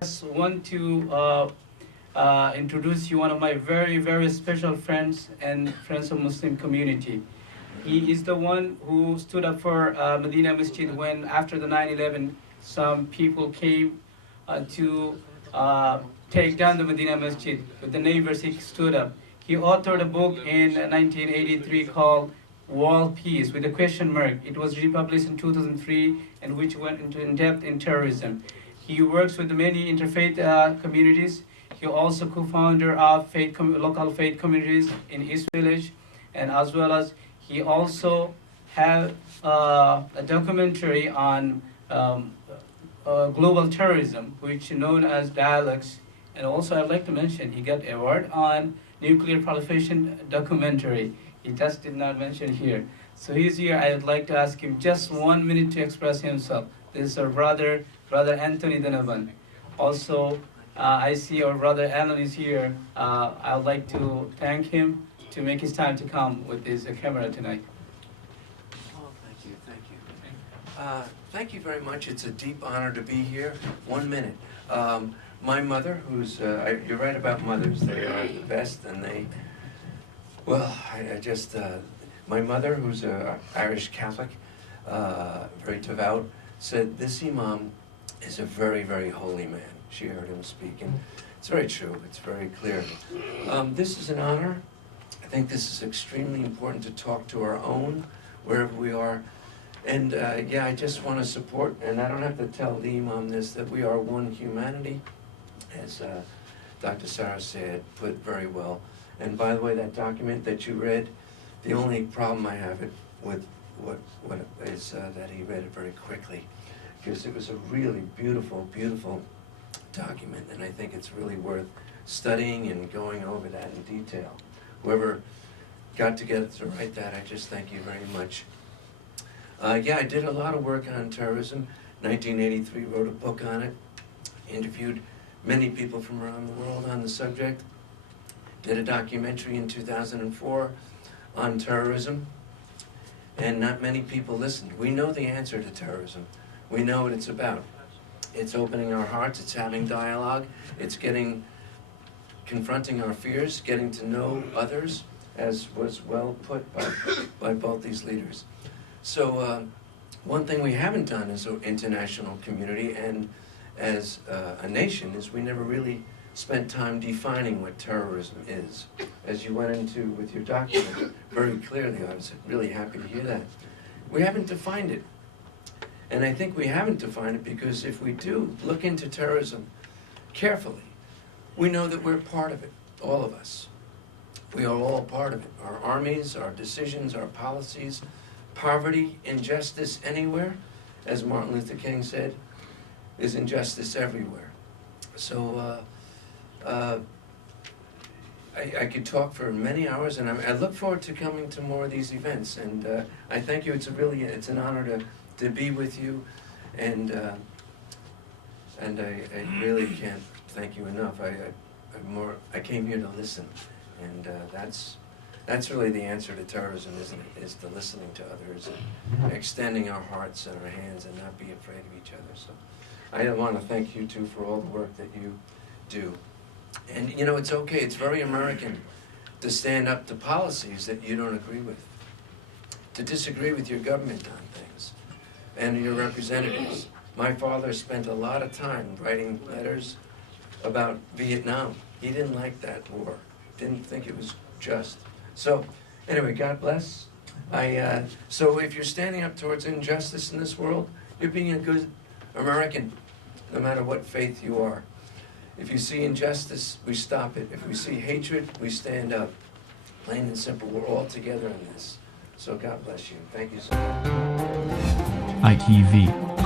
just want to introduce you one of my very, very special friends and friends of Muslim community. He is the one who stood up for Medina Masjid when, after the 9/11, some people came to take down the Medina Masjid. With the neighbors, he stood up. He authored a book in 1983 called World Peace with a question mark. It was republished in 2003, and which went into in depth in terrorism. He works with many interfaith communities. He also co-founder of local faith communities in East Village, and as well as he also have a documentary on global terrorism, which is known as Dialogues. And also, I'd like to mention he got award on nuclear proliferation documentary. He just did not mention here. So he's here. I would like to ask him just 1 minute to express himself. This is our brother Anthony Donovan. Also, I see our brother Alan is here. I would like to thank him to make his time to come with this camera tonight. Oh, thank you, thank you. Thank you very much. It's a deep honor to be here. 1 minute. My mother, who's, you're right about mothers, they are the best, and they, well, I just, my mother, who's an Irish Catholic, very devout, said this Imam is a very, very holy man. She heard him speak, and it's very true, it's very clear. This is an honor. I think this is extremely important to talk to our own, wherever we are. And yeah, I just want to support, and I don't have to tell the Imam this, that we are one humanity, as Dr. Sarah said, put very well. And by the way, that document that you read, the only problem I have with what is that he read it very quickly, because it was a really beautiful, beautiful document, and I think it's really worth studying and going over that in detail. Whoever got together to write that, I just thank you very much. Yeah, I did a lot of work on terrorism. 1983, wrote a book on it, interviewed many people from around the world on the subject, did a documentary in 2004 on terrorism, and not many people listened. We know the answer to terrorism. We know what it's about. It's opening our hearts, it's having dialogue, it's confronting our fears, getting to know others, as was well put by both these leaders. So one thing we haven't done as an international community and as a nation is we never really spent time defining what terrorism is. As you went into with your document very clearly, I was really happy to hear that. We haven't defined it. And I think we haven't defined it because if we do look into terrorism carefully, we know that we're part of it, all of us. We are all part of it. Our armies, our decisions, our policies, poverty, injustice anywhere, as Martin Luther King said, is injustice everywhere. So I could talk for many hours, and I look forward to coming to more of these events. And I thank you. It's an honor to be with you, and I really can't thank you enough. I came here to listen, and that's really the answer to terrorism, isn't it? Is to listening to others and extending our hearts and our hands and not be afraid of each other. So I want to thank you too for all the work that you do. And you know, it's okay. It's very American to stand up to policies that you don't agree with, to disagree with your government on things and your representatives. My father spent a lot of time writing letters about Vietnam. He didn't like that war, didn't think it was just. So anyway, God bless. So if you're standing up towards injustice in this world, you're being a good American, no matter what faith you are. If you see injustice, we stop it. If we see hatred, we stand up. Plain and simple, we're all together in this. So God bless you. Thank you so much. ITV